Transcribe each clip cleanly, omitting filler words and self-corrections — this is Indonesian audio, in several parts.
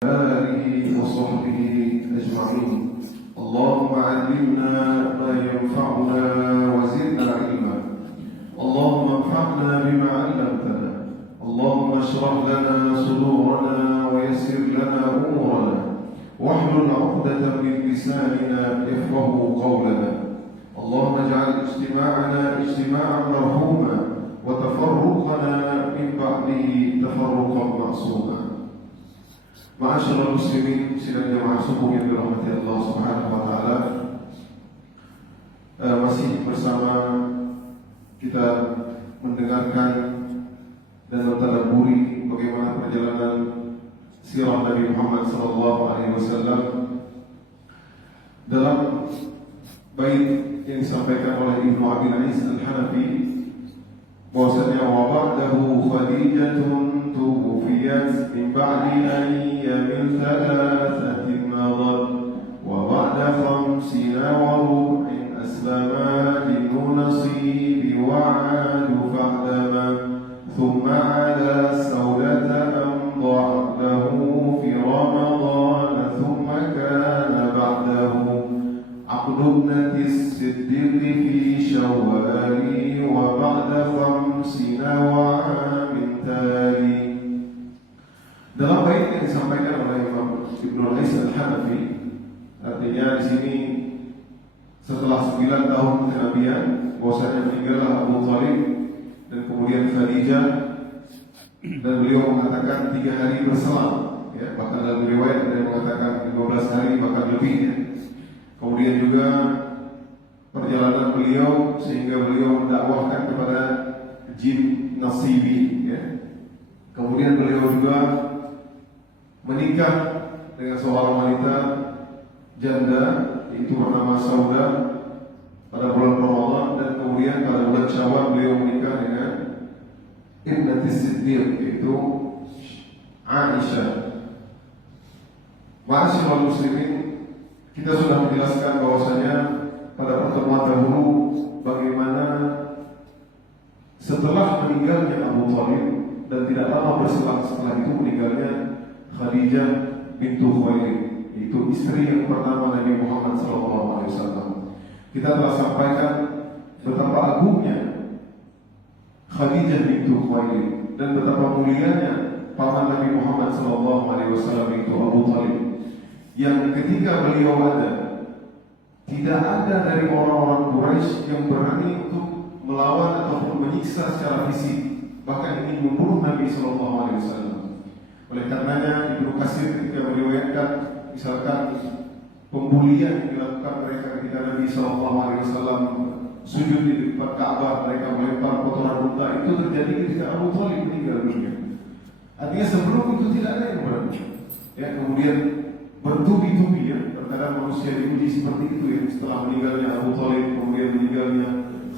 آله وصحبه أجمعين. اللهم علمنا ما ينفعنا وزدنا علما. اللهم انفعنا بما علمتنا. اللهم اشرح لنا صدورنا ويسر لنا أمورنا واحلل عقدة من لساننا يفقهوا قولنا. اللهم اجعل اجتماعنا اجتماعا مرحوما وتفرقنا من بعده تفرقا معصوما. Ma'asyiral muslimin sidang jamaah subuh yang dirahmati Allah Subhanahu wa taala. Masih bersama kita mendengarkan dan mentadabburi bagaimana perjalanan sirah Nabi Muhammad sallallahu alaihi wasallam dalam bait yang disampaikan oleh Ibnu Abil Ais Al-Hanafi bahwasanya wa ba'dahu Khadijatun tuwfiyat min ba'di ayyamin thalathatin madad wa ba'da khamsina wa ruhin aslama dinu nasibi wa 'adu fa'dama thumma 'ala sawdata amda'at lahu fi ramadan thumma kana ba'dahu 'aqdu ibnati as-siddiq fi syawwali wa ba'da khamsina wa 'amin tali. Dalam bait yang disampaikan oleh Imam Ibnu Ais Al-Hanafi, artinya di sini setelah 9 tahun kenabian, bahwasanya meninggallah Abu Thalib dan kemudian Khadijah, dan beliau mengatakan 3 hari berselang, ya, bahkan dalam riwayat ada yang mengatakan 15 hari bahkan lebih, ya. Kemudian juga perjalanan beliau sehingga beliau mendakwahkan kepada jin Nasibi, ya. Kemudian beliau juga menikah dengan seorang wanita janda yaitu bernama Sauda pada bulan Ramadan, dan kemudian pada bulan Syawal beliau menikah dengan Ibnati Siddiq yaitu Aisyah. Ma'asyiral muslimin, kita sudah menjelaskan bahwasanya pada pertemuan dahulu bagaimana setelah meninggalnya Abu Thalib dan tidak lama berselang setelah itu meninggalnya Khadijah bintu Khuwailid, itu istri yang pertama Nabi Muhammad SAW. Kita telah sampaikan betapa agungnya Khadijah bintu Khuwailid dan betapa mulianya paman Nabi Muhammad SAW itu Abu Thalib, yang ketika beliau ada, tidak ada dari orang-orang Quraisy yang berani untuk melawan ataupun menyiksa secara fisik, bahkan ingin membunuh Nabi SAW. Oleh karenanya Ibnu Katsir ketika meriwayatkan misalkan pembulian yang dilakukan mereka ketika Nabi SAW sujud di depan Ka'bah, mereka melempar kotoran unta, itu terjadi ketika Abu Thalib meninggal dunia. Artinya sebelum itu tidak ada yang berani, ya. Kemudian bertubi-tubi, ya, terkadang manusia diuji seperti itu, ya. Setelah meninggalnya Abu Thalib, kemudian meninggalnya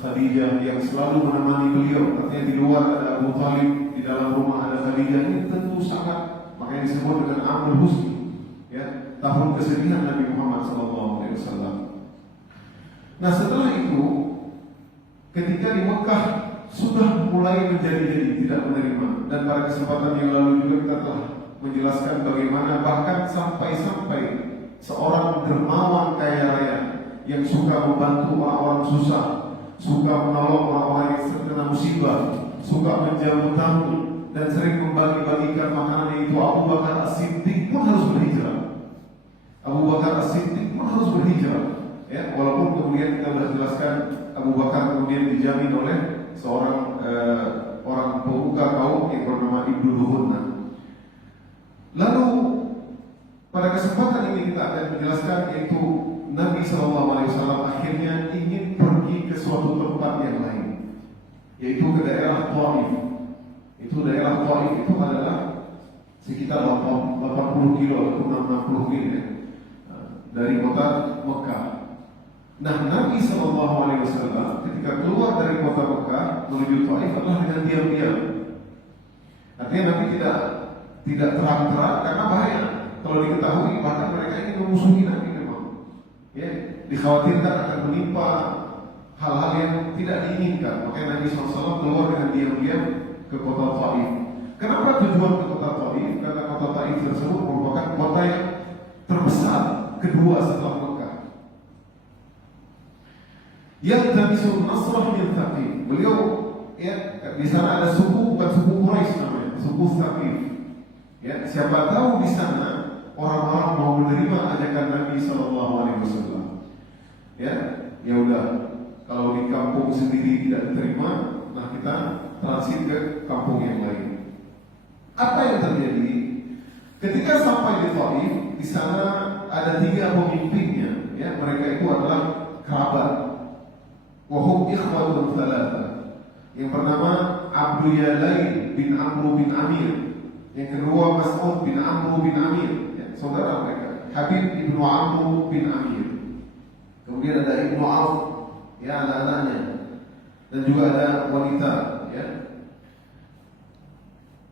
Khadijah yang selalu menemani beliau. Artinya di luar ada Abu Thalib, di dalam rumah ada Khadijah. Ini tentu sangat, makanya disebut dengan Amul Husni, ya, tahun kesedihan Nabi Muhammad SAW. Nah, setelah itu ketika di Mekah sudah mulai menjadi-jadi tidak menerima, dan pada kesempatan yang lalu juga kita telah menjelaskan bagaimana bahkan sampai-sampai seorang dermawan kaya raya yang suka membantu orang-orang susah, suka menolong orang-orang yang terkena musibah, suka menjamu tamu, dan sering membagi-bagikan makanan, yaitu Abu Bakar As-Siddiq pun harus berhijrah. Abu Bakar As-Siddiq pun harus berhijrah, ya, walaupun kemudian kita sudah jelaskan Abu Bakar kemudian dijamin oleh seorang orang pemuka kaum yang bernama Ibnu Duhunna. Lalu pada kesempatan ini kita akan menjelaskan yaitu Nabi SAW akhirnya ingin pergi ke suatu tempat yang lain, yaitu ke daerah Taif. Itu daerah Taif itu adalah sekitar 80 kilo atau 60 mil, ya, dari kota Mekah. Nah, Nabi SAW ketika keluar dari kota Mekah menuju Taif adalah dengan diam-diam. Artinya Nabi tidak terang-terang karena bahaya kalau diketahui, bahkan mereka ingin memusuhi Nabi memang, ya, dikhawatirkan akan menimpa hal-hal yang tidak diinginkan. Makanya Nabi SAW keluar dengan diam-diam ke kota Taif. Kenapa tujuan ke kota Taif? Karena kota Taif tersebut merupakan kota yang terbesar kedua setelah Mekah. Yang Tabisul Nasrah bin Thaqif. Beliau ya di sana ada suku, bukan suku Quraisy namanya, suku Thaqif. Ya, siapa tahu di sana orang-orang mau menerima ajakan Nabi Sallallahu Alaihi Wasallam. Ya udah, kalau di kampung sendiri tidak diterima, nah kita transit ke kampung yang lain. Apa yang terjadi? Ketika sampai di Taif, di sana ada 3 pemimpinnya. Ya, mereka itu adalah kerabat. Wahum ikhwatun thalatha. Yang pertama Abdul Yalain bin Amr bin Amir. Yang kedua Mas'ud bin Amr bin Amir, ya, saudara mereka. Habib ibnu Amr bin Amir. Kemudian ada Ibnu Auf, ya, anak-anaknya. Dan juga ada wanita, ya.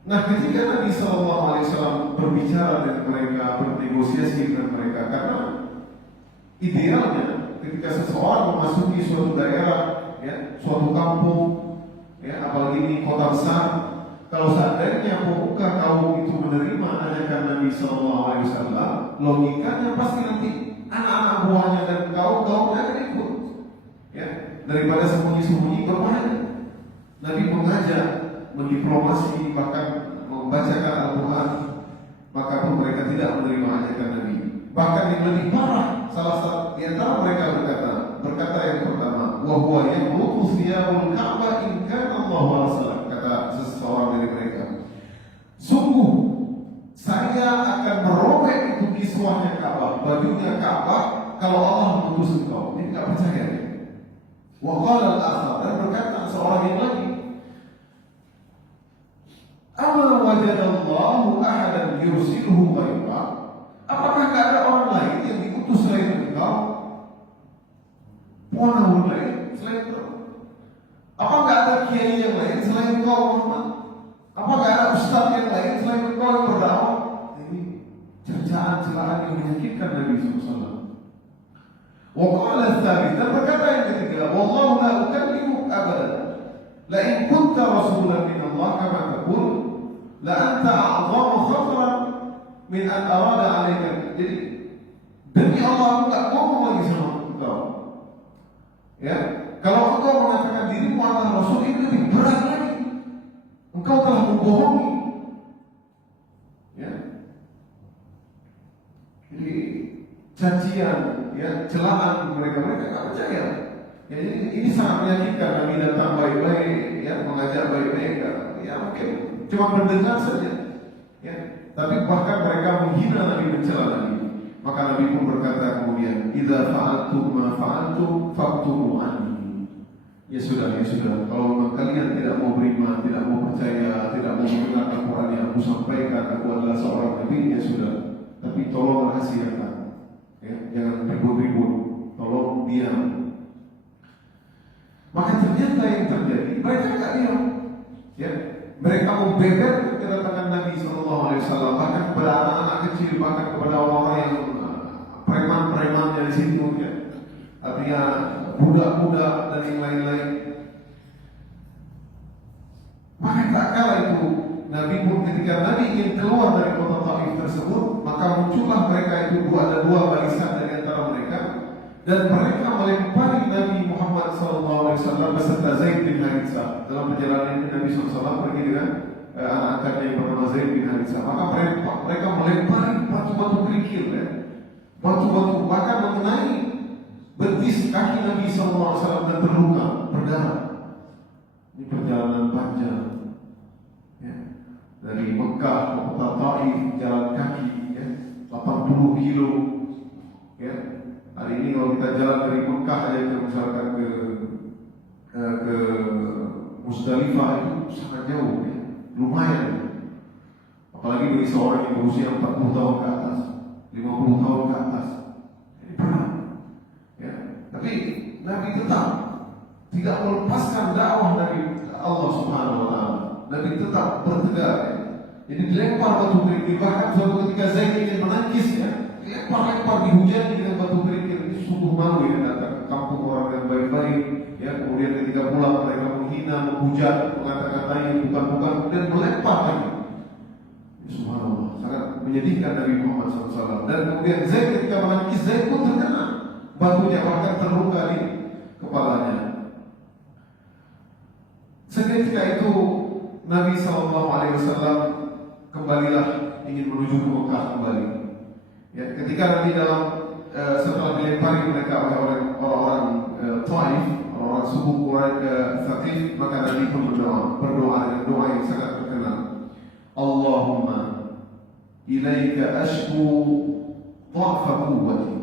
Nah, ketika Nabi SAW berbicara dengan mereka, bernegosiasi dengan mereka, karena idealnya ketika seseorang memasuki suatu daerah, ya, suatu kampung, ya, apalagi ini kota besar, kalau seandainya pemuka kaum itu menerima ajakan Nabi SAW, logikanya pasti nanti anak-anak buahnya dan kaum-kaumnya akan ikut, ya, daripada sembunyi-sembunyi berbahaya. Nabi mengajak, mendiplomasi, bahkan membacakan Al-Quran, maka pun mereka tidak menerima ajakan Nabi. Bahkan yang lebih parah, salah satu di antara mereka berkata yang pertama, wa huwa yamluku thiyabul Ka'bah in kana Allahu rasul. Kata seseorang dari mereka, sungguh saya akan merobek itu kiswahnya Ka'bah, bajunya Ka'bah, kalau Allah mengutus engkau. Ini tidak percaya. Wa qala al-akhar, dan berkata seorang yang lagi, ama wajadallahu ahadan yursiluhu ghairah. Apakah tidak ada orang lain yang diutus selain engkau? Orang lain selain engkau? Apa tidak ada kiai yang lain selain engkau, Muhammad? Apa tidak ada ustaz yang lain selain engkau yang berdakwah? Ini cercaan-celaan yang menyakitkan Nabi SAW. Wa qala ats-tsalits, dan berkata yang ketiga, wallahu la ukallimuk abadan. La in kunta rasulan min Allah kama taqul, la anta a'dhamu khatran min an arada 'alaika. Jadi demi Allah aku tak ngomong lagi sama engkau. Ya, kalau engkau mengatakan dirimu adalah rasul, ini lebih berat lagi. Engkau telah membohongi. Ya. Jadi cacian, ya, celaan mereka tidak percaya. Ya, ini sangat menyakitkan. Nabi datang baik-baik, ya, mengajak baik-baik, ya mungkin cuma mendengar saja, ya. Tapi bahkan mereka menghina Nabi, mencela Nabi. Maka Nabi pun berkata kemudian, idza fa'altum ma fa'altum faqtumu anni. Ya sudah. Kalau memang kalian tidak mau beriman, tidak mau percaya, tidak mau mendengar Al-Quran yang aku sampaikan, aku adalah seorang Nabi, ya sudah. Tapi tolong rahasiakan, ya, jangan ribut-ribut, tolong diam. Maka ternyata yang terjadi, mereka tidak diam, ya. Mereka membeberkan kedatangan Nabi SAW, bahkan kepada anak-anak kecil, bahkan kepada orang yang preman-premannya di situ, ya. Artinya budak-budak dan yang lain-lain. Maka tak kala itu Nabi pun, ketika Nabi ingin keluar dari kota Taif tersebut, maka muncullah mereka itu ada dua barisan dari antara mereka, dan mereka melempari Nabi Muhammad SAW beserta Zaid bin Haritsah. Dalam perjalanan Nabi SAW pergi dengan anak angkatnya yang bernama Zaid bin Haritsah. Maka mereka melempari batu-batu kerikil, ya. Batu-batu bahkan mengenai betis kaki Nabi SAW dan terluka, berdarah. Ini perjalanan panjang, ya. Dari Mekah ke kota Taif jalan kaki, ya, 80 kilo, ya. Hari ini kalau kita jalan dari Mekah aja ke misalkan ke Musdalifah itu sangat jauh, ya. Lumayan. Apalagi bagi seorang yang berusia 40 tahun ke atas, 50 tahun ke atas. Ini berat. Ya. Tapi Nabi tetap tidak melepaskan dakwah Nabi Allah Subhanahu wa taala. Nabi tetap bertegar, ya. Jadi dilempar batu kerikil, bahkan suatu ketika Zaid ingin menangkis, ya, dilempar dihujani dengan batu kerikil. Ini sungguh malu, ya, datang ke kampung orang yang baik-baik, ya. Kemudian ketika pulang mereka menghina, menghujat, mengatakan lain bukan, kemudian melempar lagi. Subhanallah, sangat menyedihkan Nabi Muhammad SAW. Dan kemudian Zaid ketika menangis, Zaid pun terkena batunya, bahkan terluka di kepalanya. Seketika itu Nabi SAW kembalilah ingin menuju ke Mekah kembali. Ya, ketika nanti dalam setelah dilempari mereka oleh orang-orang Taif, orang suku Quraisy Thaqif, maka Nabi pun berdoa dengan doa yang sangat terkenal. Allahumma ilaika ashku dha'fa quwwati.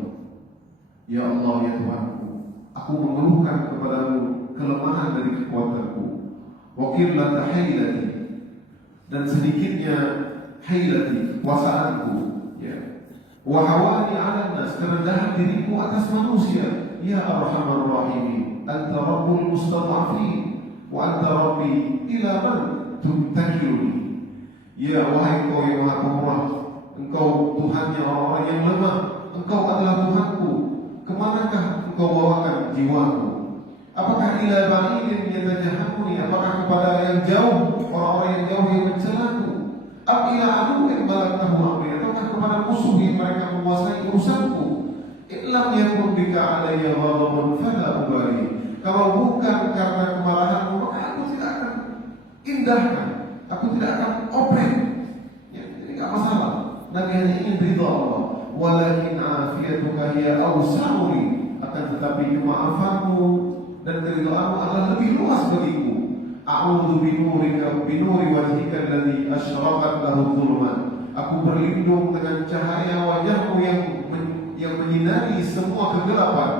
Ya Allah, ya Tuhanku, aku mengeluhkan kepadamu kelemahan dari kekuatanku. Wa qillata hailati, dan sedikitnya hailati, kuasaanku, ya. Wa hawani 'ala nas, kerendahan diriku atas manusia. Ya Arhamar Rahimin, anta rabbul mustad'afin wa anta rabbi ila man tuntakiluni. Ya wahai Engkau yang Maha Pemurah, Engkau Tuhannya orang-orang yang lemah, Engkau adalah Tuhanku. Kemanakah Engkau bawakan jiwaku? Apakah ila ba'idin yatajahamuni, apakah kepada yang jauh, orang-orang yang jauh yang mencelaku? Am ila aduwwin balaghahu amri, ataukah kepada musuh yang mereka menguasai urusanku? Illam yakun bika alayya ghadabun fala ubali. Kalau bukan karena kemarahanmu, maka aku tidak akan indahkan, aku tidak akan open. Ya, jadi tidak masalah. Nabi hanya ingin ridha Allah. Walakin afiyatuka hiya awsa'uli, akan tetapi kemaafanmu dan keridhaanmu adalah lebih luas bagiku. A'udzu binurika binuri wajhika alladhi asyraqat lahu dhulumat. Aku berlindung dengan cahaya wajahmu yang menyinari semua kegelapan.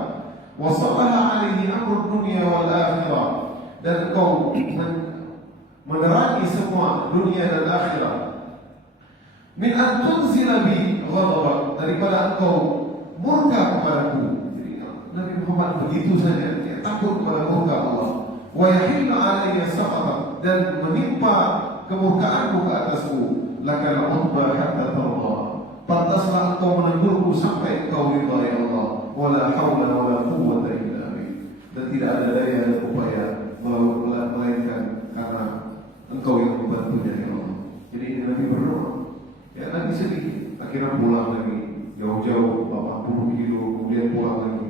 Wa sallaha alaihi amrud dunya wal akhirah, dan Engkau menerangi semua dunia dan akhirat. Min an tunzila bi ghadabak, daripada Engkau murka kepadaku. Jadi Nabi Muhammad begitu saja, dia takut kepada murka Allah. Wa yahillu alayya sakhatak, dan menimpa kemurkaanmu ke atasku. Lakal utba hatta tarda, pantaslah Engkau menegurku sampai Engkau ridha ya Allah. Wala haula wala quwwata illa billah, dan tidak ada daya dan upaya melainkan karena Engkau yang membantunya ya Allah. Jadi ini Nabi berdoa. Ya, Nabi sedih, akhirnya pulang lagi jauh-jauh 80 kilo, kemudian pulang lagi.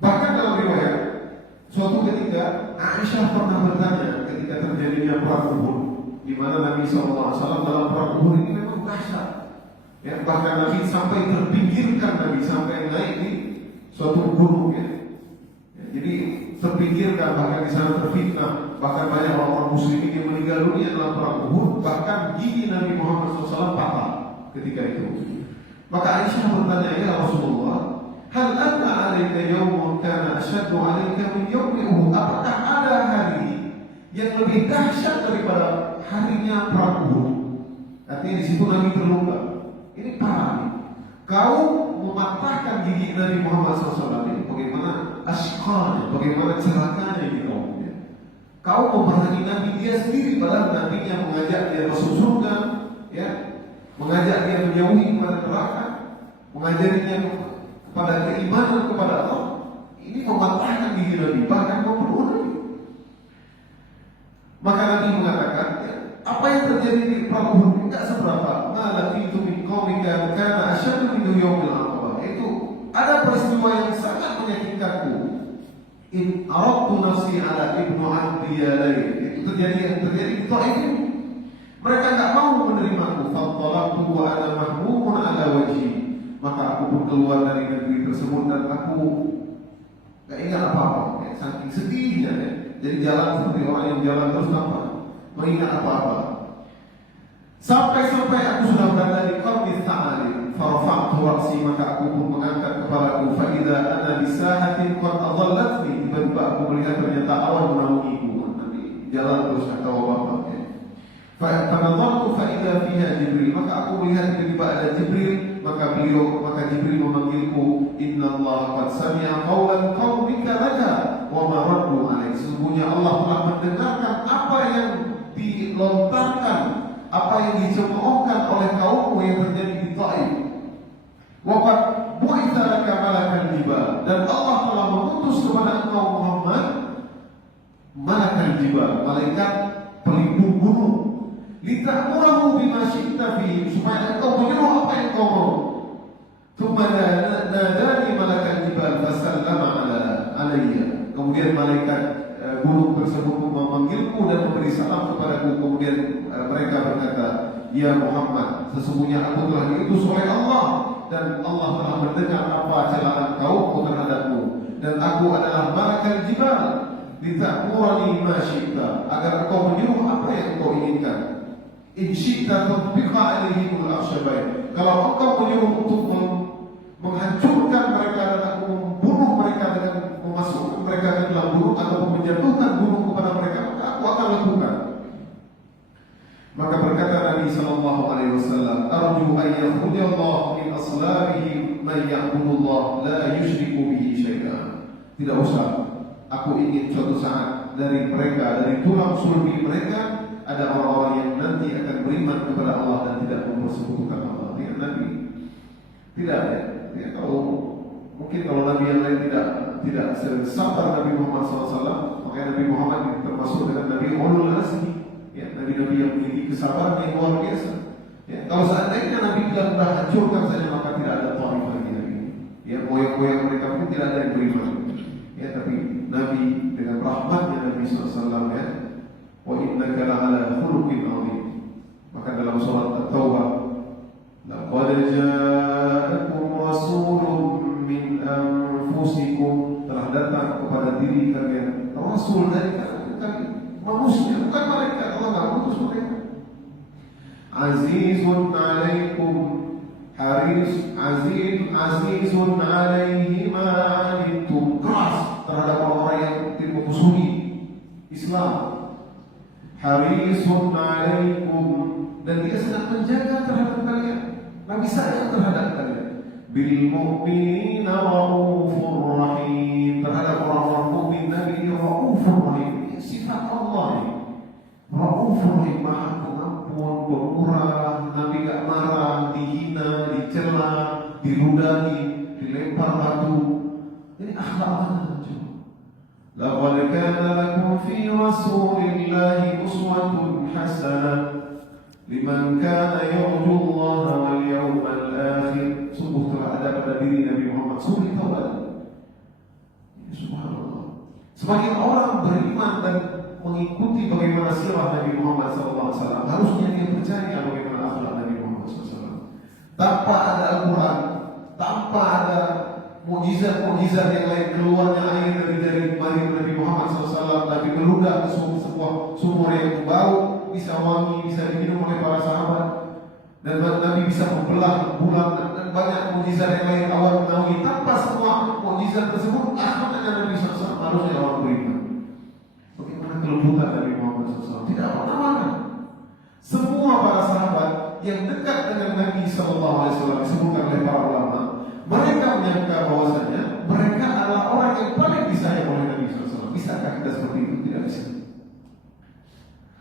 Bahkan dalam riwayat, suatu ketika Aisyah pernah bertanya ketika terjadinya perang Uhud, di mana Nabi SAW dalam perang Uhud ini memang dahsyat. Ya, bahkan Nabi sampai terpinggirkan, Nabi sampai naik di suatu gunung. Ya. Jadi terpinggirkan, bahkan di sana terfitnah, bahkan banyak orang muslimin yang meninggal dunia dalam perang Uhud, bahkan gigi Nabi Muhammad SAW patah ketika itu. Maka Aisyah bertanya, ya Rasulullah, hal anta 'alaika yawmun kana ashaddu 'alaika min yawmi Uhud? Apakah ada hari yang lebih dahsyat daripada harinya perang Uhud? Artinya di situ Nabi terluka. Ini parah. Kau mematahkan gigi Nabi Muhammad SAW, ini bagaimana asyqanya, bagaimana celakanya gitu. Kau memarahi Nabi dia sendiri, padahal Nabi yang mengajak dia masuk surga, ya, mengajak dia menjauhi kepada neraka, mengajarinya kepada keimanan kepada Allah. Ini mematahkan gigi Nabi, bahkan membunuh Nabi. Maka Nabi mengatakan, ya, apa yang terjadi di perang Uhud tidak seberapa. Malaqitu min qaumika kana asyaddu min yawmil aqabah. Itu ada peristiwa yang sangat menyakitkanku. In aradtu nafsi ala ibnu abdi yalain. Itu terjadi di Taif. Mereka enggak mau menerimaku. Fattalaqtu wa ana mahmumun ala wajhi. Maka aku pun keluar dari negeri tersebut dan aku enggak ingat apa-apa. Ya, saking sedihnya, ya. Jadi jalan seperti orang yang jalan terus tanpa mengingat apa-apa. Sampai-sampai aku sudah berada di qaumi Tha'alib, farafa'tu ra'si, maka aku pun mengangkat kepalaku. Fa idza ana bi sahatin qad adallatni, tiba-tiba aku melihat ternyata awan menaungiku. Nanti jalan terus kata bapak. Fa nadartu fa idza fiha Jibril, maka aku melihat tiba-tiba ada Jibril, maka Jibril memanggilku. Inna Allah qad sami'a qawlan qaumika laka wa ma raddu 'alaik. Sesungguhnya Allah telah mendengarkan apa yang dilontarkan, apa yang dicemoohkan oleh kaummu yang terjadi di Taif. Waqad bu'itsa laka malakal jibal, dan Allah telah mengutus kepada engkau Muhammad malakal jibal, malaikat pelindung gunung. litamurahu bima syi'ta fi, supaya engkau menyuruh apa yang kau mau. Tsumma nadani malaikat jibal fasallama alayya. Kemudian malaikat gunung tersebut memanggilku dan memberi salam kepadaku. Kemudian mereka berkata, ya Muhammad, sesungguhnya aku telah diutus oleh Allah dan Allah telah mendengar apa celaan kaumku terhadapmu, dan aku adalah malaikat jibal litamurani ma syi'ta, agar engkau menyuruh apa yang kau inginkan. In syi'ta tudbiqa alaihimul akhshabain, kalau engkau menyuruh untuk menghancurkan mereka dan aku membunuh mereka dengan memasukkan mereka ke dalam gunung atau menjatuhkan gunung kepada mereka, maka aku akan lakukan. Maka berkata Nabi sallallahu alaihi wasallam, arju an yakhdiyallahu min aslabihi man ya'budullah la yusyriku bihi syai'an. Tidak usah, aku ingin suatu saat dari mereka, dari tulang sulbi mereka, ada orang-orang yang nanti akan beriman kepada Allah dan tidak mempersekutukan Allah. Dengan Nabi tidak ada. Ya, kalau Nabi yang lain tidak sabar Nabi Muhammad SAW, makanya Nabi Muhammad termasuk dengan Nabi ulul azmi, ya, Nabi-Nabi yang memiliki kesabaran yang luar biasa. Ya, kalau seandainya Nabi bilang dah hancurkan saja, maka tidak ada taif lagi Nabi. Ya, moyang-moyang mereka pun tidak ada yang beriman. Ya, tapi Nabi dengan rahmatnya Nabi SAW, ya, wa innaka la'ala khuluqin 'azim. Maka dalam surat At-Taubah, laqad ja'akum rasulun min anfusikum, telah datang kepada diri kalian rasul dari kalian, manusia, bukan malaikat. Allah tidak mengutus mereka. Azizun 'alaikum azizun 'alaihi ma 'anittum, keras terhadap orang-orang yang memusuhi Islam. Harisun 'alaikum, dan dia sangat menjaga terhadap kalian. Nabi sayang terhadap kalian. Bil mu'minina raufur rahim, terhadap orang-orang mukmin Nabi ini raufur rahim. Ini sifat Allah ini. Raufur rahim, maha pengampun, pemurah. Nabi gak marah, dihina, dicela, diludahi, dilempar batu. Ini akhlaknya. Laqad kana lakum fi rasulillahi uswatun hasanah liman kana yarju Allah wal yawmal akhir. Sungguh telah ada pada diri Nabi Muhammad suri taubat. Subhanallah. Semakin orang beriman dan mengikuti bagaimana sirah Nabi Muhammad SAW, harusnya dia percaya bagaimana akhlak Nabi Muhammad SAW. Tanpa ada Al-Quran, tanpa ada mukjizat-mukjizat yang lain, keluarnya air dari Nabi Muhammad SAW, Nabi meludah ke sebuah sumur yang bau, bisa wangi, bisa diminum oleh para sahabat, dan Nabi bisa membelah bulan dan banyak mukjizat yang lain awal menaungi. Tanpa semua mukjizat tersebut, akhlaknya Nabi SAW harusnya orang beriman. Bagaimana kelembutan Nabi Muhammad SAW? Tidak pernah. Semua para sahabat yang dekat dengan Nabi SAW disebutkan oleh para ulama, mereka menyangka bahwasanya mereka adalah orang yang paling disayang oleh Nabi SAW. Bisakah kita seperti itu? Tidak bisa.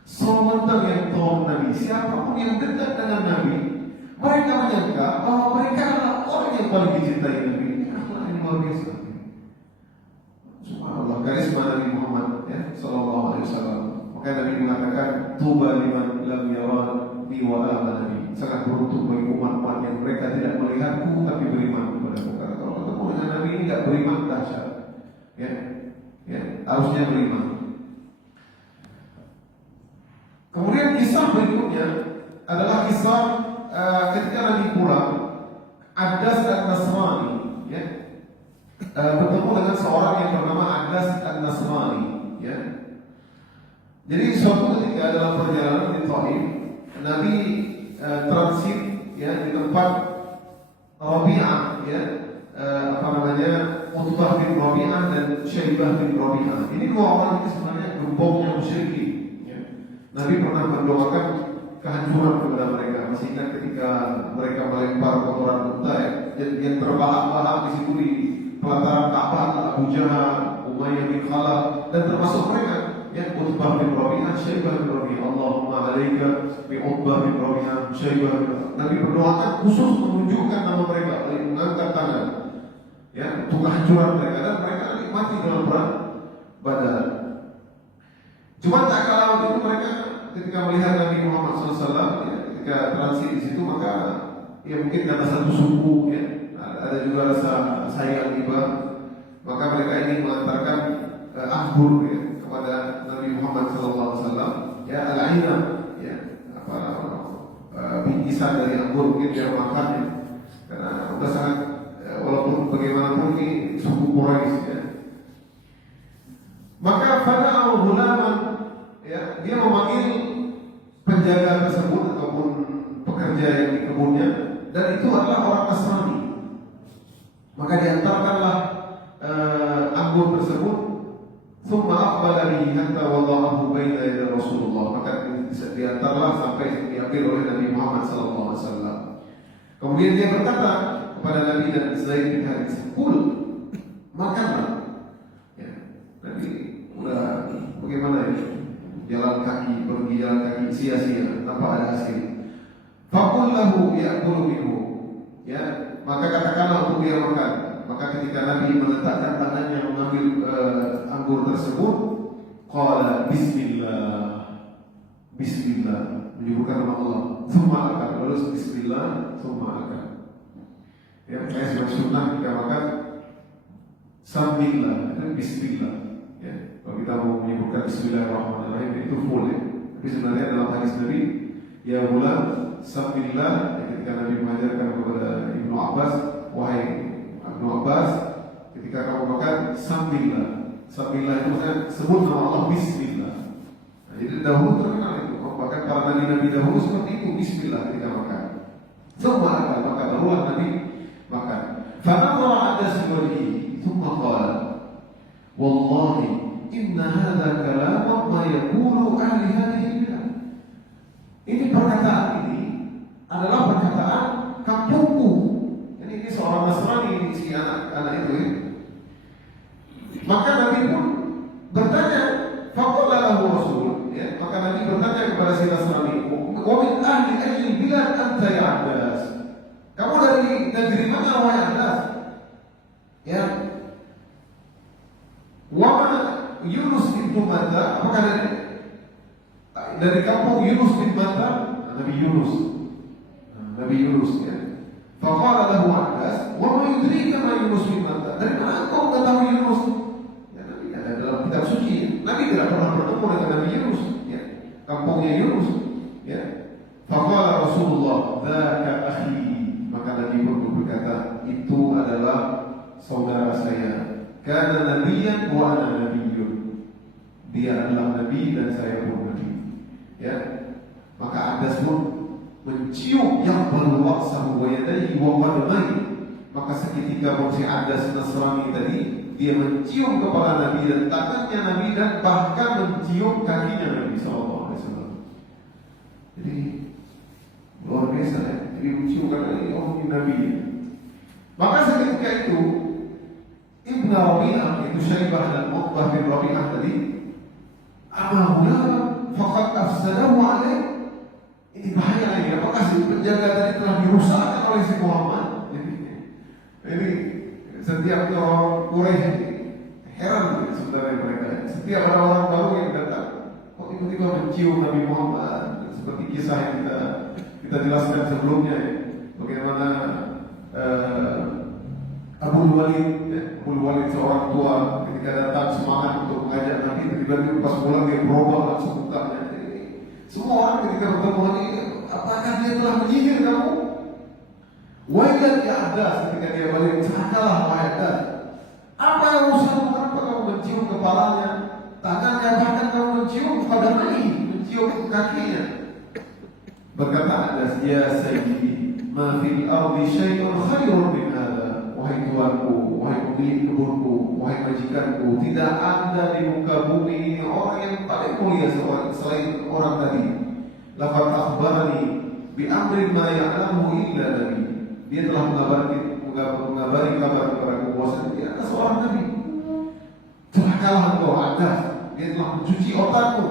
Sementara yang tolong Nabi, siapapun yang dekat dengan Nabi, mereka menyangka bahwa mereka adalah orang yang paling dicintai Nabi. Ini akhlak yang luar biasa. Subhanallah, karisma Nabi Muhammad, ya, Sallallahu Alaihi Wasallam. Maka Nabi mengatakan, tuba liman lam yarani wa amani. Sangat beruntung bagi umat-umat yang mereka tidak melihatku tapi beriman kepadaku. Karena kalau ketemu dengan Nabi ini tidak beriman, dahsyat. Ya, harusnya beriman. Kemudian kisah berikutnya adalah kisah ketika Nabi pulang, Adas an-Nasrani, ya, bertemu dengan seorang yang bernama Adas an-Nasrani, ya. Jadi suatu ketika dalam perjalanan di Taif, Nabi transit, ya, di tempat Rabi'ah, ya, Utbah bin Rabi'ah dan Syaibah bin Rabi'ah. Ini dua orang ini sebenarnya gembongnya musyrikin. Nabi pernah mendoakan kehancuran kepada mereka. Masih ingat ketika mereka melempar kotoran unta, yang terbahak-bahak di situ di pelataran Ka'bah, Abu Jahal, Umayyah bin Khalaf, dan termasuk mereka, ya, Utbah bin Rabi'ah, Syaibah bin Rabi'ah. Allahumma alaika bi Utbah bin Rabi'ah, Syaibah bin Rabi'ah. Nabi berdoakan khusus menunjukkan nama mereka, mengangkat tangan, ya, untuk kehancuran mereka, dan mereka mati dalam perang Badar. Cuma tak kalah waktu itu mereka ketika melihat Nabi Muhammad SAW, ya, ketika transit di situ, maka ya mungkin karena satu suku, ya, ada juga rasa sayang iba, maka mereka ingin mengantarkan anggur, ya, kepada Nabi Muhammad SAW, ya, al-ainam, ya, bingkisan dari anggur mungkin dia makan, ya, karena sudah sangat, walaupun bagaimanapun ini suku Quraisy, ya. Maka pada al-ghulaman, ya, dia memanggil penjaga tersebut ataupun pekerja yang di kebunnya, dan itu adalah orang Nasrani. Maka diantarkanlah anggur tersebut. Thumma aqbala bihi hatta wada'ahu baina yaday Rasulullah. Maka diantarlah sampai diambil oleh Nabi Muhammad SAW. Kemudian dia berkata kepada Nabi dan Zaid bin Harits, "Kul, makanlah." Ya, Nabi udah bagaimana ya? Jalan kaki, pergi jalan kaki sia-sia tanpa ada hasil. Faqul lahu ya'kulu minhu. Ya, maka katakanlah untuk dia makan. Maka ketika Nabi meletakkan tangannya mengambil anggur tersebut, qala bismillah. Bismillah, menyebutkan nama Allah. Tsumma akan, lalu bismillah, tsumma akan. Ya, saya sudah sunnah ketika makan sambillah, bismillah. Ya, kalau kita mau menyebutkan bismillahirrahmanirrahim itu full, ya. Tapi sebenarnya dalam hadis Nabi, ya bulan sambillah, ya, ketika Nabi mengajarkan kepada Ibnu Abbas, wahai Ibnu Abbas, ketika kamu makan sambillah. Sambillah itu maksudnya sebut nama Allah bismillah. Nah, jadi dahulu terkenal itu, bahkan para nabi-nabi dahulu seperti itu, bismillah ketika makan. Semua akan maka barulah Nabi makan. Fanadhara 'ala wajhihi, thumma qala, wallahi inna hadha kalamun ma yaqulu ahli hadhihi bilad. Ini perkataan ini adalah perkataan kampungku. Ini seorang Nasrani, si anak itu, ya. Maka Nabi pun bertanya, faqala lahu Rasul, ya. Maka Nabi bertanya kepada si Nasrani, wa min ahli ayyi bilad anta ya Abbas? Kamu dari negeri mana wahai Abbas? Ya. Wa Yunus bin Matta, apakah dari kampung Yunus bin Matta? Nabi Yunus. Nabi Yunus, ya. Faqala lahu Abbas, wa ma yudrika ma Yunus bin Matta? Dari mana kau tahu Yunus? Ya, Nabi ada dalam kitab suci. Nabi tidak pernah bertemu dengan Nabi Yunus, ya. Kampungnya Yunus, ya. Faqala Rasulullah, dzaka akhi. Maka Nabi pun berkata, itu adalah saudara saya. Kana nabiyyan wa ana nabiyyun. Dia adalah nabi dan saya pun nabi. Ya. Maka Abbas pun mencium yang berwaksahu wa yadayhi wa qadamaihi. Maka seketika pun si Abbas Nasrani tadi, dia mencium kepala Nabi dan tangannya Nabi dan bahkan mencium kakinya Nabi SAW. Jadi luar biasa, ya. Jadi mencium karena ini ini Nabi. Maka seketika itu Ibnu Rabi'ah, itu Syaibah dan Uqbah bin Rabi'ah tadi, amahula faqad afsadahu alaih. Ini bahaya lagi. Apakah si penjaga tadi telah dirusakkan oleh si Muhammad? Ini setiap orang Quraisy heran sebenarnya mereka. Setiap orang baru yang datang, kok tiba-tiba mencium Nabi Muhammad, seperti kisah yang kita jelaskan sebelumnya, ya. Bagaimana Abu Walid, ya. Abu Walid seorang tua ketika datang semangat untuk mengajak Nabi, tiba-tiba pas pulang dia berubah langsung mukanya. Semua orang ketika bertemu lagi, apakah dia telah menyihir kamu? Wajah dia ada ketika dia balik, celakalah wahai ada. Apa yang urusanmu? Kenapa kamu mencium kepalanya, tangannya, bahkan kamu mencium pada mencium kakinya? Berkata Anas, ya Sayyidi, ma fil ardi syai'un khairun min hadha. Wahai tuanku, wahai pemilik kebunku, wahai majikanku, tidak ada di muka bumi ini orang yang paling mulia selain orang tadi. Laqad akhbarani bi amrin ma ya'lamu illa nabi. Dia telah mengabari kabar kepadaku bahwa dia adalah seorang nabi. Celakalah engkau Anas, dia telah mencuci otakmu.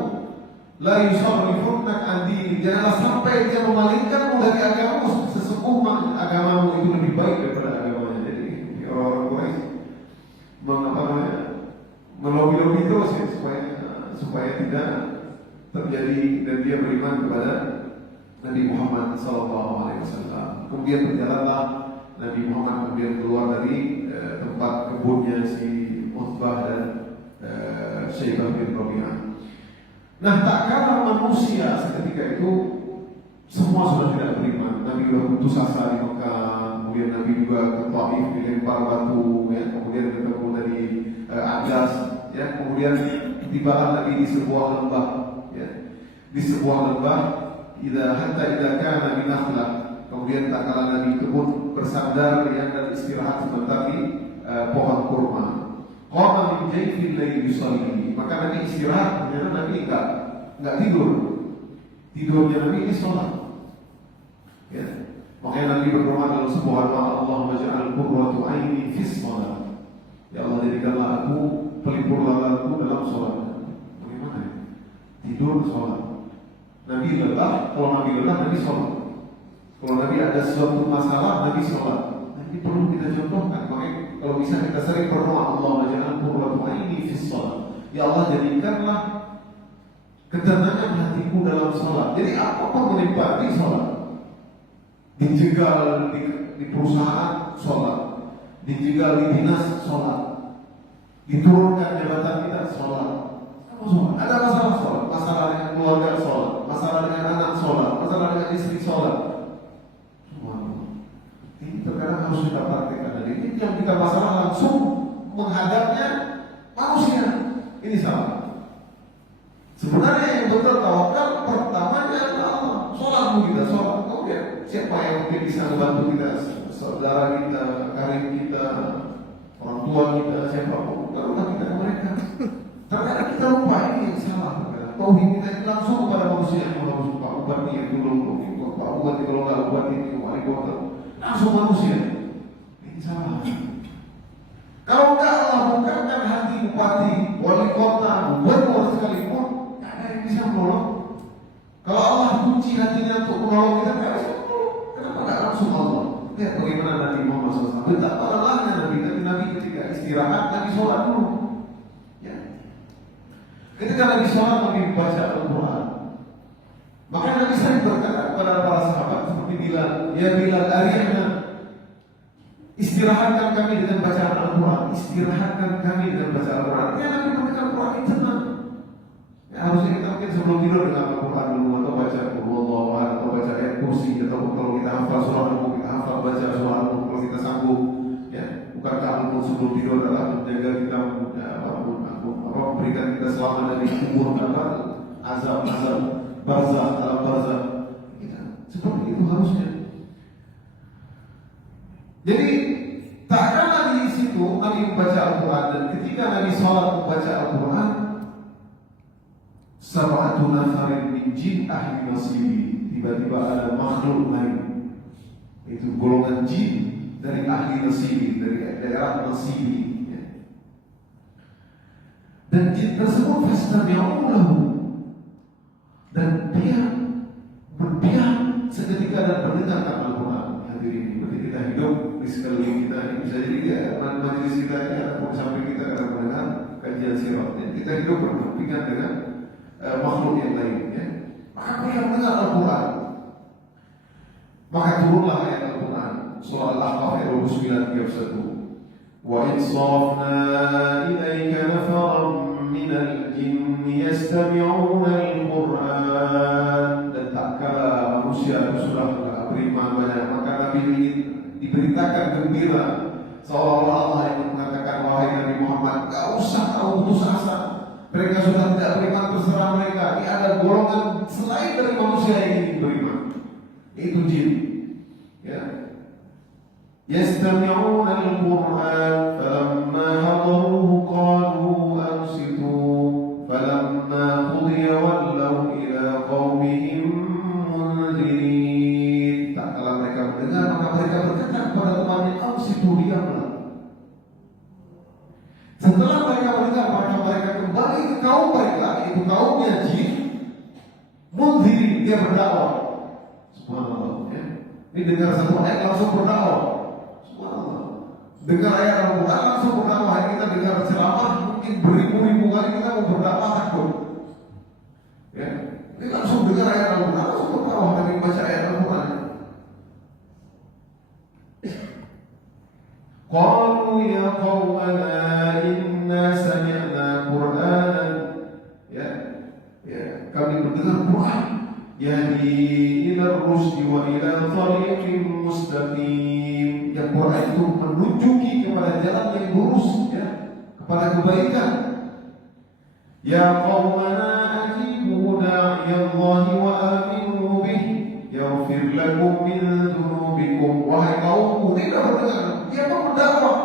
La yusarrifunnak an dini, janganlah sampai dia memalingkanmu dari agamamu. Sesungguhnya agamamu itu lebih baik daripada agamanya. Jadi orang-orang Quraisy melobi-lobi terus, ya, supaya tidak terjadi mencintai dan dia beriman kepada Nabi Muhammad SAW. Kemudian berjalanlah Nabi Muhammad kemudian keluar dari tempat kebunnya si Utbah dan Syaibah bin Rabi'ah. Nah, tak kalah manusia seketika itu semua sudah tidak beriman. Nabi sudah putus asa di Mekah, kemudian Nabi juga ke Taif dilempar batu, ya, kemudian ketemu dari Agas, ya, kemudian tibalah Nabi di sebuah lembah, ya, di sebuah lembah. Idza kana min nakhlah, kemudian tak kalah Nabi itu pun bersandar dan istirahat sebentar di pohon kurma. Qama min jayfil layli yusalli, maka Nabi istirahat, ternyata Nabi enggak tidur. Tidurnya Nabi ini sholat. Ya. Makanya Nabi berdoa dalam sebuah doa, Allahumma ja'al qurratu aini fis shalah. Ya Allah, jadikanlah aku pelipur lalaku dalam sholat. Bagaimana ya? Tidur sholat. Nabi lelah, kalau Nabi lelah, Nabi sholat. Kalau Nabi ada suatu masalah, Nabi sholat. Nah, ini perlu kita contohkan. Makanya kalau bisa kita sering berdoa, Allahumma ja'al qurratu aini fis shalah. Ya Allah, jadikanlah ketenangan hatiku dalam sholat. Jadi apapun menimpa di sholat, dijegal di perusahaan sholat, dijegal di dinas sholat, diturunkan jabatan kita sholat. Ada masalah sholat, masalah dengan keluarga sholat, masalah dengan anak sholat, masalah dengan istri sholat. Ini terkadang harus kita praktikkan. Dan ini yang kita masalah langsung menghadapnya manusia. Ini salah. Sebenarnya yang betul tawakal pertamanya adalah Allah. Sholat kita, sholat. Kemudian siapa yang mungkin bisa membantu kita? Saudara kita, karib kita, orang tua kita, siapapun. Barulah kita ke mereka. Terkadang kita lupa ini yang salah. Tauhid kita ini langsung kepada manusia yang harus Pak Bupati yang dulu, Pak Bupati kalau nggak Bupati itu wali kota, langsung manusia. Ini salah. Kalau enggak Allah bukakan hati bupati, wali kota, gubernur sekalipun, bisa menolong. Kalau Allah kunci hatinya untuk menolong kita, nggak bisa menolong. Kenapa nggak langsung Allah? Lihat bagaimana Nabi Muhammad SAW. Betapa lelahnya Nabi ketika istirahat, Nabi sholat dulu. Ya. Ketika Nabi sholat, Nabi baca Al-Quran. Maka Nabi sering berkata kepada para sahabat seperti Bilal, ya Bilal, arihna, istirahatkan kami dengan bacaan Al-Quran. Istirahatkan kami dengan bacaan Al-Quran. Ya, Nabi membaca Al-Quran itu tenang. Harusnya kita mungkin sebelum tidur dengan Al-Quran dulu, atau baca Al-Quran, atau baca ayat kursi, atau kalau kita hafal surah Al-Quran, kita hafal baca surah Al-Quran kalau kita sanggup. Ya, bukankah Al-Quran sebelum tidur adalah menjaga kita, memberikan kita selamat dari kubur, azab barzah, alam barzah. Kita seperti itu harusnya. Jadi tak kalah di situ Nabi membaca Al-Quran, dan ketika Nabi sholat membaca Al-Quran, sab'atu nafarin min jin ahli nasibi, tiba-tiba ada makhluk lain, itu golongan jin dari ahli nasibi, dari daerah nasibi, ya. Dan jin tersebut fastami'ulahu, dan dia berdiam seketika dan mendengarkan Al-Quran. Hadirin, berarti kita hidup di sekeliling kita ini, bisa jadi ya, majelis kita ini ataupun samping kita akan mendengar kajian sirat, ya. Kita hidup berdampingan dengan makhluk yang lain, ya. Maka dia mendengar Al-Quran, maka turunlah ayat Al-Quran surah Al-Ahqaf ayat 29-31. Wa in sarafna ilaika nafaran minal jinni yastami'una al-Quran, dan tak kala manusia sudah beriman banyak, maka Nabi ini diberitakan gembira seolah-olah Allah yang mengatakan, wahai Nabi Muhammad, gak usah kamu putus asa. Mereka sudah tidak beriman, terserah mereka. Ini ada golongan selain dari manusia yang ingin beriman, yaitu jin. Ya. Yastami'una al-Qur'an falamma hadaruhu qalu ansitu falamma qudiya wallaw ila qaumihim munzirin. Tak kala mereka mendengar, maka mereka berkata kepada temannya, ansitu, diamlah. Setelah mereka mendengar, maka mereka kembali ke kaum mereka, itu kaumnya jin. Munzirin, dia berdakwah. Subhanallah, ya. Ini dengar satu ayat langsung berdakwah. Subhanallah. Dengar ayat Al-Quran langsung berdakwah. Kita dengar ceramah mungkin beribu-ribu kali kita mau berdakwah takut. Ya, Ini langsung dengar ayat Al-Quran, langsung tertawa Nabi baca ayat Al-Quran. Qalu ya qawmana inna sami'na Qur'anan, ya, kami mendengar Quran yahdi ila rusdi wa ila tariqin mustaqim. Yang Quran itu menunjuki kepada jalan yang lurus, ya, kepada kebaikan. Ya qaumana ajibu da'iyallahi wa aminu bihi yaghfir lakum min dzunubikum. Wahai kaumku, tidak mendengar, dia pun berdakwah.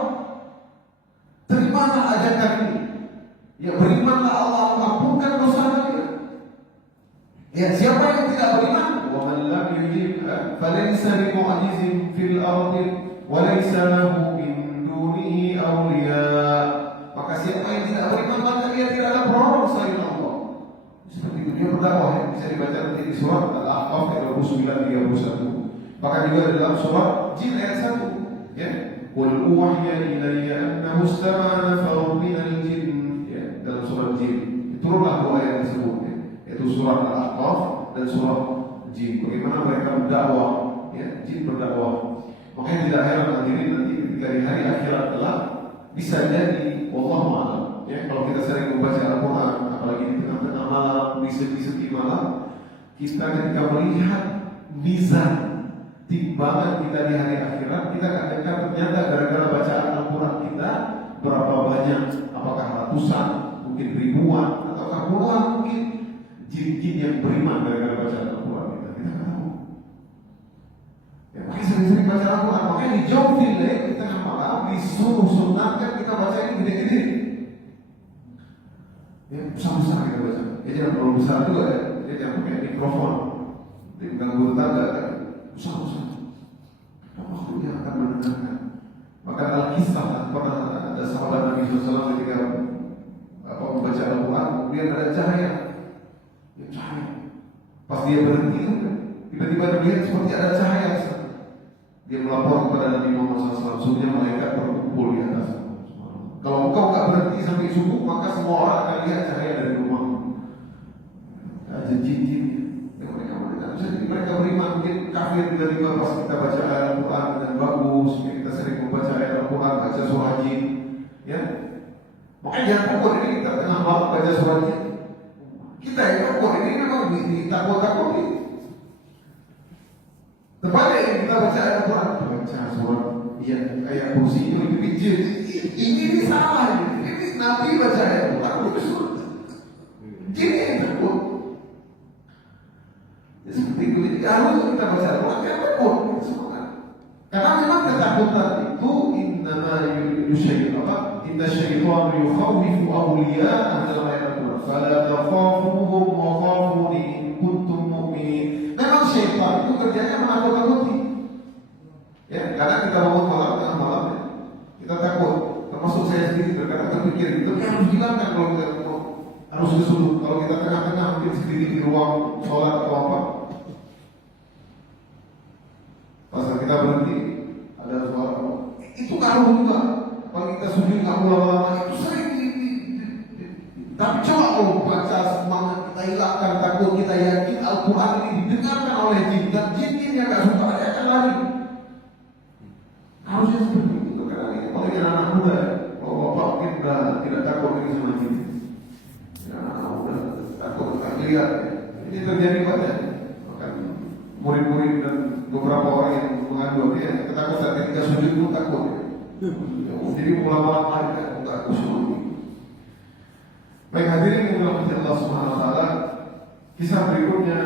Terimalah ajakan ini. Ya, berimanlah Allah mengampunkan dosa kalian. Ya, siapa yang tidak beriman? Wa man lam yujib falaysa bimu'jizin fil ardi wa laysa lahu min dunihi awliya. Maka siapa yang tidak beriman, maka dia tidak ada penolong selain Allah. Seperti itu dia berdakwah, ya. Bisa dibaca nanti di surat Al-Ahqaf ayat 29-31. Bahkan juga dalam surat Jin ayat 1, ya. Qul uhiya ilayya annahu istama'a nafarun minal jinn, ya, dalam surat Jin. Turunlah dua ayat tersebut, ya. Yaitu surat Al-Ahqaf dan surat Jin. Bagaimana mereka berdakwah, ya, Jin berdakwah. Makanya tidak heran nanti ketika di hari akhirat telah bisa jadi wallahu a'lam, ya, kalau kita sering membaca Al-Quran, apalagi di tengah-tengah malam, di seti malam, kita ketika melihat mizan timbangan kita di hari akhirat, kita katakan ternyata gara-gara bacaan Al-Quran kita berapa banyak, apakah ratusan, mungkin ribuan, ataukah puluhan mungkin jin-jin yang beriman gara-gara bacaan Al-Quran kita nggak tahu. Ya, makanya sering-sering baca Al-Quran, makanya di jauhin di tengah malam disuruh sunahkan kita baca ini gede-gede. Ya, besar-besar kita baca. Ya, jangan terlalu besar juga, ya. Dia jangan pakai mikrofon. Dia bukan guru tangga, kan? Besar-besar. Dan makhluk yang akan mendengarkan. Maka Al-Kisah pernah ada sahabat Nabi SAW ketika membaca Al-Quran, kemudian ada cahaya. Ya, cahaya. Pas dia berhenti, tiba-tiba dia seperti ada cahaya. Dia melapor kepada Nabi Muhammad SAW, suruhnya malaikat berkumpul di atas. Kalau engkau nggak berhenti sampai subuh, maka semua orang akan lihat cahaya dari rumah. Ada jin-jin. Mereka beriman, mungkin kafir tiba-tiba pas kita baca ayat Al-Quran dengan bagus. Kita sering membaca ayat Al-Quran, baca surah jin, ya. Makanya jangan takut, ini kita tengah malam baca surah jin. Kita yang takut, ini memang ditakut-takuti. Tempatnya yang kita baca ayat Al-Quran, baca surah, ya, ayat kursi itu jin. Ini salah, ini Nabi baca ayat Al-Quran, itu surah jin yang takut. Ya, seperti itu, harus kita baca Al-Quran, jangan takut. Karena memang ketakutan itu innama yuridu syaitan, inna syaitan yukhawwifu awliya'ah dalam ayat Al-Quran. Fala takhafuhum wa khafuni in kuntum mu'minin. Memang syaitan itu kerjanya menakut-takuti. Ya, kadang kita bangun malam tengah malam, ya, kita takut. Termasuk saya sendiri berkata terpikir itu harus hilangkan kalau kita harus disuruh. Kalau kita tengah-tengah mungkin sedikit di ruang sholat atau apa, pas kita berhenti ada suara itu ngaruh juga. Kalau kita sujud nggak lama-lama itu sering tapi coba kalau baca semangat kita hilangkan takut, kita yakin Al-Quran ini didengarkan oleh jin, dan jin-jin yang nggak suka dia akan lari. Harusnya seperti itu. Karena ini kalau yang anak muda, kalau bapak mungkin udah tidak takut lagi sama jin. Ya, anak muda takut nggak lihat. Ini terjadi banyak. Bahkan murid-murid dan beberapa orang yang mengadu dia ketakutan ketika sujud pun takut. Jadi ulama-ulama kan takut semua. Baik hadirin yang dirahmati Allah Subhanahu Wa Taala, kisah berikutnya.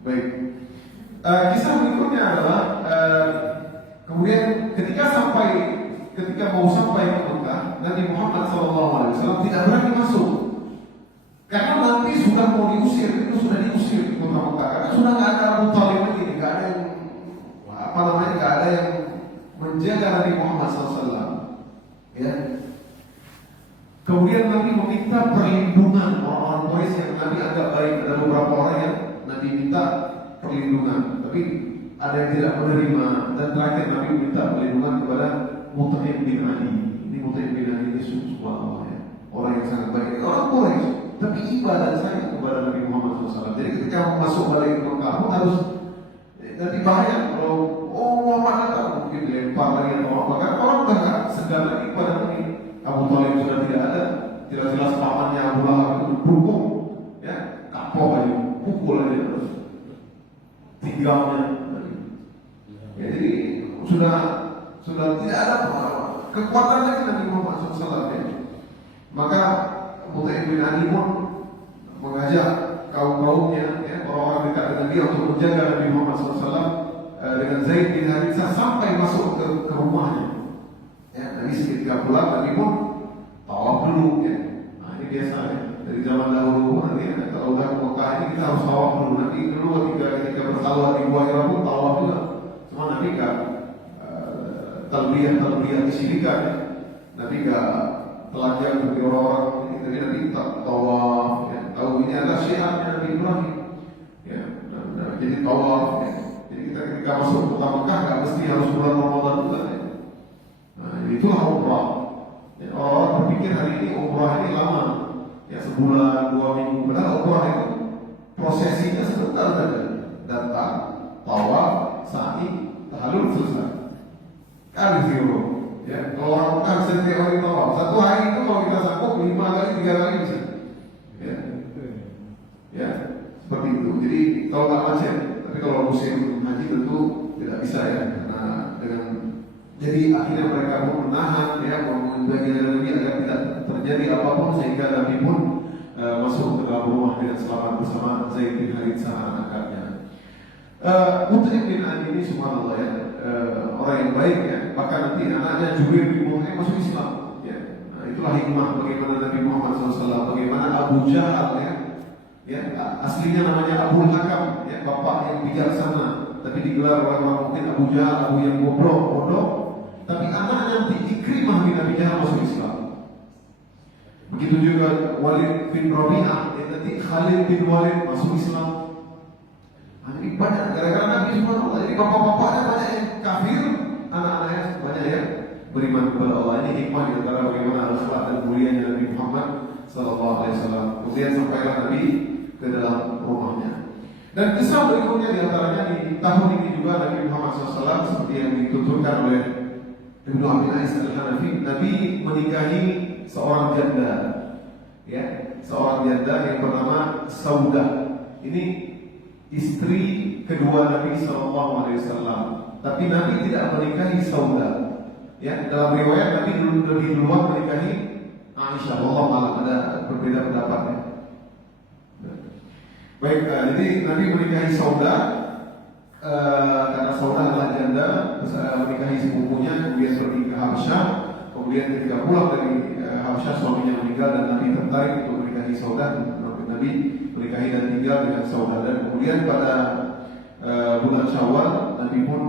Baik. Kisah berikutnya adalah kemudian ketika mau sampai ke Mekah, Nabi Muhammad SAW tidak berani masuk. Karena nanti sudah mau diusir, itu sudah diusir di kota Mekah. Karena sudah nggak ada Abu Thalib lagi, nggak ada yang nggak ada yang menjaga Nabi Muhammad SAW. Ya. Kemudian Nabi meminta perlindungan orang-orang Quraisy yang Nabi anggap baik. Ada beberapa orang yang Nabi minta perlindungan, tapi ada yang tidak menerima. Dan terakhir Nabi minta perlindungan kepada Mut'im bin Ali. Ini Mut'im bin Ali ini subhanallah, ya. orang yang sangat baik, orang Quraisy, tapi ibadah saya kepada Nabi Muhammad SAW. Jadi ketika masuk balik ke Mekah, kamu harus nanti bahaya kalau Muhammad datang mungkin dilempar lagi atau apa kan, orang udah nggak segan lagi pada Nabi. Abu Thalib sudah tidak ada, tidak jelas pamannya Abu Lahab itu berhubung, ya kapok aja, pukul aja terus, tinggalnya. Ya, jadi sudah tidak ada kekuatan lagi Nabi Muhammad SAW. Ya. Maka Mut'im bin Ali pun mengajak kaum-kaumnya, ya, orang-orang dekat dengan dia untuk menjaga Nabi Muhammad SAW dengan Zaid bin Harithah sampai masuk ke rumahnya. Ya, Nabi ketika pulang, Nabi pun tawaf dulu. Ya. Nah, ini biasa ya. Dari zaman dahulu nanti kalau udah ke Mekah ini kita harus tawaf dulu. Nanti dulu ketika bersalawat di Gua Hira pun tawaf juga. Cuma Nabi kan talbiyah kesyirikan. Ya. Nabi gak telanjang seperti orang-orang ini. Jadi Nabi tak tawaf. Ya. Tahu ini adalah syiarnya Nabi Ibrahim. Ya. Nah, jadi tawaf. Ya. Jadi kita ketika masuk ke Mekah gak mesti harus bulan Ramadan juga. Ya. Nah, itulah umrah. Ya, orang berpikir hari ini umrah ini lama, ya sebulan, 2 minggu. Padahal umrah itu prosesinya sebentar saja. Datang, tawaf, sa'i, tahallul, selesai. Kali zero. Ya, kalau orang Mekah setiap hari tawaf, satu hari itu kalau kita sanggup 5 kali, 3 kali bisa. Ya, ya seperti itu. Jadi kalau nggak macet, tapi kalau musim haji tentu tidak bisa ya. Karena dengan jadi akhirnya mereka pun menahan, ya, membagi Nabi agar tidak terjadi apapun sehingga Nabi pun masuk ke dalam rumah dengan selamat bersama Zaid bin Harithah anaknya. Mut'im bin Ali ini subhanallah ya, orang yang baik ya. Bahkan nanti anaknya Jubair bin Mut'im masuk Islam. Ya. Nah, itulah hikmah bagaimana Nabi Muhammad SAW, bagaimana Abu Jahal ya aslinya namanya Abu Hakam, ya, bapak yang bijaksana, tapi digelar oleh orang mungkin Abu Jahal, Abu yang bodoh. Tapi anaknya Ikrimah bin Abi Jahal masuk Islam. Begitu juga Walid bin Rabi'ah, nanti Khalid bin Walid masuk Islam. Nah, ini banyak gara-gara Nabi subhanallah. Jadi bapak-bapaknya banyak yang kafir, anak-anaknya banyak yang beriman kepada Allah. Ini hikmah di antara bagaimana akhlak dan mulianya Nabi Muhammad SAW. Kemudian sampailah Nabi ke dalam rumahnya. Dan kisah berikutnya di antaranya di tahun ini juga Nabi Muhammad SAW seperti yang dituturkan oleh Ibnu Abi Ais Al-Hanafi, Nabi menikahi seorang janda, ya, seorang janda yang bernama Saudah. Ini istri kedua Nabi SAW. Tapi Nabi tidak menikahi Saudah. Ya, dalam riwayat Nabi lebih duluan menikahi Aisyah. Allah malah ada berbeda pendapat. Ya. Baik, jadi Nabi menikahi Saudah. Karena Saudah adalah janda, menikahi sepupunya, kemudian pergi ke Habsyah, kemudian ketika pulang dari Habsyah suaminya meninggal dan Nabi tertarik untuk menikahi Saudah. Nabi menikahi dan tinggal dengan Saudah, dan kemudian pada bulan Syawal Nabi pun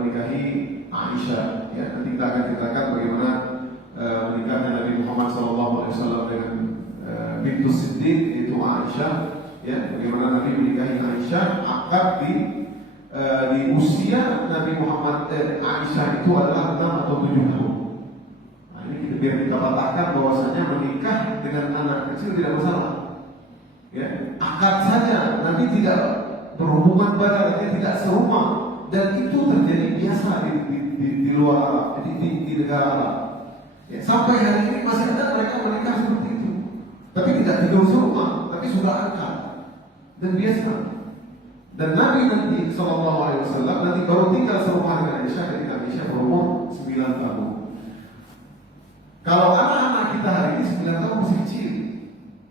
menikahi Aisyah. Ya, nanti kita akan ceritakan bagaimana menikahnya Nabi Muhammad SAW dengan bintu Siddiq yaitu Aisyah. Ya, bagaimana Nabi menikahi Aisyah, akad di usia Nabi Muhammad Aisyah itu adalah 6 atau 7 tahun. Nah, ini biar kita katakan bahwasanya menikah dengan anak kecil tidak masalah. Ya, akad saja Nabi tidak berhubungan badan, tidak serumah, dan itu terjadi biasa di luar Arab, di negara Arab. Ya, sampai hari ini masih ada mereka menikah seperti itu, tapi tidak tidur serumah, tapi sudah akad dan biasa. Dan Nabi nanti SAW nanti baru tinggal serumah dengan Aisyah ketika Aisyah berumur 9 tahun. Kalau anak-anak kita hari ini 9 tahun masih kecil,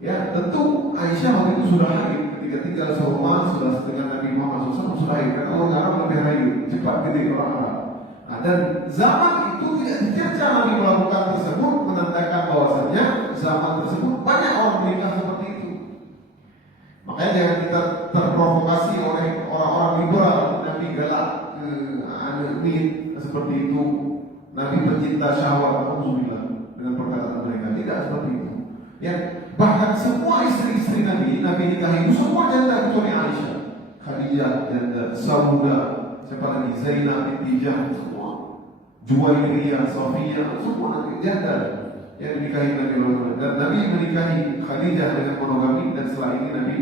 ya tentu Aisyah waktu itu sudah haid ketika tinggal serumah sudah dengan Nabi Muhammad SAW sudah haid. Karena orang Arab lebih haid cepat gede orang Arab. Nah, dan zaman itu tidak dikerja Nabi melakukan tersebut menandakan bahwasanya zaman tersebut banyak orang menikah seperti itu. Makanya jangan kita terprovokasi oleh orang-orang liberal. Nabi galak ke anak seperti itu. Nabi pencinta syahwat, alhamdulillah, dengan perkataan mereka. Tidak seperti itu. Ya, bahkan semua istri-istri Nabi nikahi itu semua janda kecuali Aisyah, Khadijah janda, Saudah, siapa lagi, Zainab binti Jahsh, semua, Juwairiyah, Safiyah, semua Nabi janda. yang dinikahi Nabi Muhammad. Dan Nabi menikahi Khadijah dengan monogami, dan setelah ini Nabi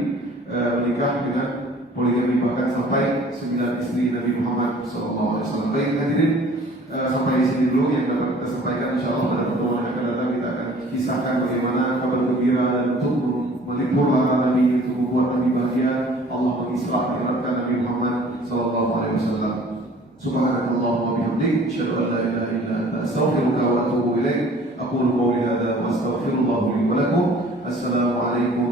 menikah dengan poligami, bahkan sampai 9 istri Nabi Muhammad SAW. Baik hadirin, sampai di sini dulu yang dapat kita sampaikan. Insyaallah pada pertemuan yang akan datang kita akan kisahkan bagaimana kabar gembira dan untuk melipur lara Nabi, untuk membuat Nabi bahagia, Allah mengislamkan Nabi Muhammad SAW. Subhanallah wa bihamdik, asyhadu an la ilaha illa anta, astaghfiruka wa atubu ilaik. Aqulu qawli hadza wa astaghfirullah li wa lakum. Assalamu alaikum